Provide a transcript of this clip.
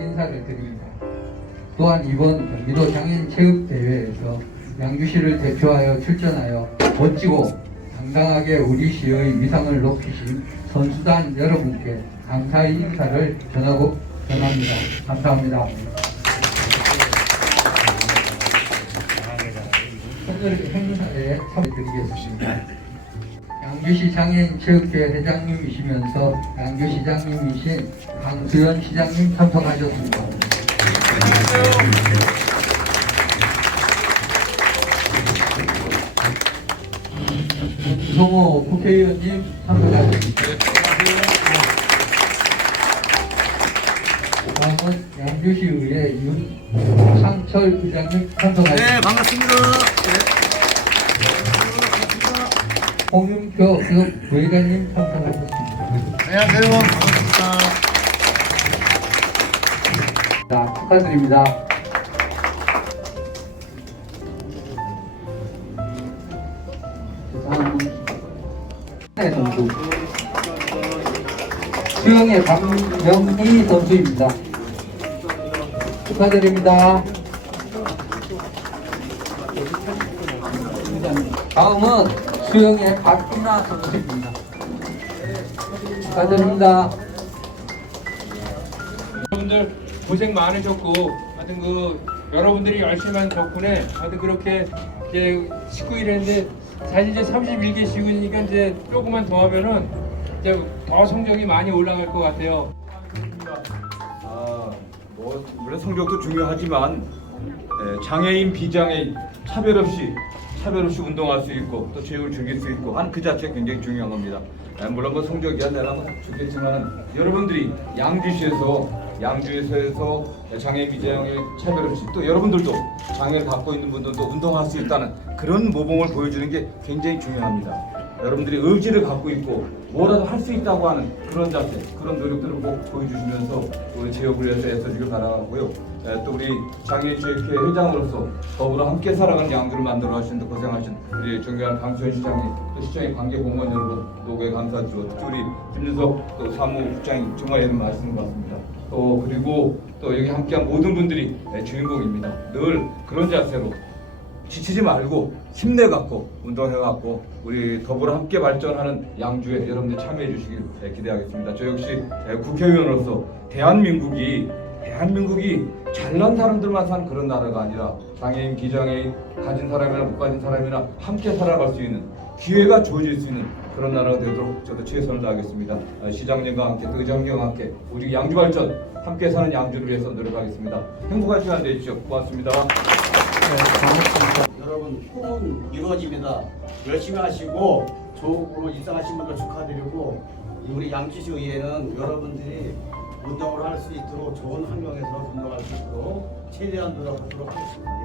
감사를 드립니다. 또한 이번 경기도 장애인 체육대회에서 양주시를 대표하여 출전하여 멋지고 당당하게 우리 시의 위상을 높이신 선수단 여러분께 감사의 인사를 전하고 전합니다. 감사합니다. 오늘 행사에 참여드리겠습니다. 양주시 장애인 체육회 회장님이시면서 양주시장님이신 강수현 시장님 참석하셨습니다. 이성호 국회의원님 참석하셨습니다. 다음은 양주시의회 윤상철 부장님 참석하셨습니다. 네, 반갑습니다. 홍윤표 그 부회장님 참석하셨습니다. 안녕하세요. 반갑습니다. 자, 축하드립니다. 네, 선수. 수영의 박명희 선수입니다. 축하드립니다. 다음은 수영의 박인아 선수입니다. 축하드립니다. 여러분들 고생 많으셨고 하여튼 그 여러분들이 열심히 한 덕분에 하여튼 그렇게 이제 19일 했는데 사실 이제 31개 시군이니까 이제 조금만 더 하면은 이제 더 성적이 많이 올라갈 것 같아요. 아, 뭐 물론 성적도 중요하지만 에, 장애인 비장애인 차별 없이 차별 없이 운동할 수 있고 또 체육을 즐길 수 있고 하는 그 자체가 굉장히 중요한 겁니다. 에, 물론 뭐 성적이 안 되면 좋겠지만 여러분들이 양주시에서 양주에서 장애인 비장애인 차별 없이 또 여러분들도 장애를 갖고 있는 분들도 운동할 수 있다는 그런 모범을 보여주는 게 굉장히 중요합니다. 여러분들이 의지를 갖고 있고 뭐라도 할 수 있다고 하는 그런 자세, 그런 노력들을 꼭 보여주시면서 우리 체육을 위해서 애써주길 바라고요. 에, 또 우리 장애체육회 회장으로서 더불어 함께 살아가는 양주를 만들어 하시는 데 고생하신 우리 존경하는 강수현 시장님, 또 시장의 관계 공무원 여러분 노고에 감사드리고 또 우리 김윤석 또 사무국장님 정말 예는 말씀 같습니다. 또 그리고 또 여기 함께한 모든 분들이 에, 주인공입니다. 늘 그런 자세로 지치지 말고 힘내갖고 운동해갖고 우리 더불어 함께 발전하는 양주에 여러분들 참여해 주시길 예, 기대하겠습니다. 저 역시 예, 국회의원으로서 대한민국이 대한민국이 잘난 사람들만 사는 그런 나라가 아니라 장애인, 비장애인, 가진 사람이나 못 가진 사람이나 함께 살아갈 수 있는 기회가 주어질 수 있는 그런 나라가 되도록 저도 최선을 다하겠습니다. 아, 시장님과 함께 또 의장님과 함께 우리 양주 발전 함께 사는 양주를 위해서 노력하겠습니다. 행복한 시간 되십시오. 고맙습니다. 여러분 꿈은 이루어집니다. 열심히 하시고 좋은 입상하신 분들 축하드리고 우리 양주시 의회는 여러분들이 운동을 할 수 있도록 좋은 환경에서 운동할 수 있도록 최대한 노력하도록 하겠습니다.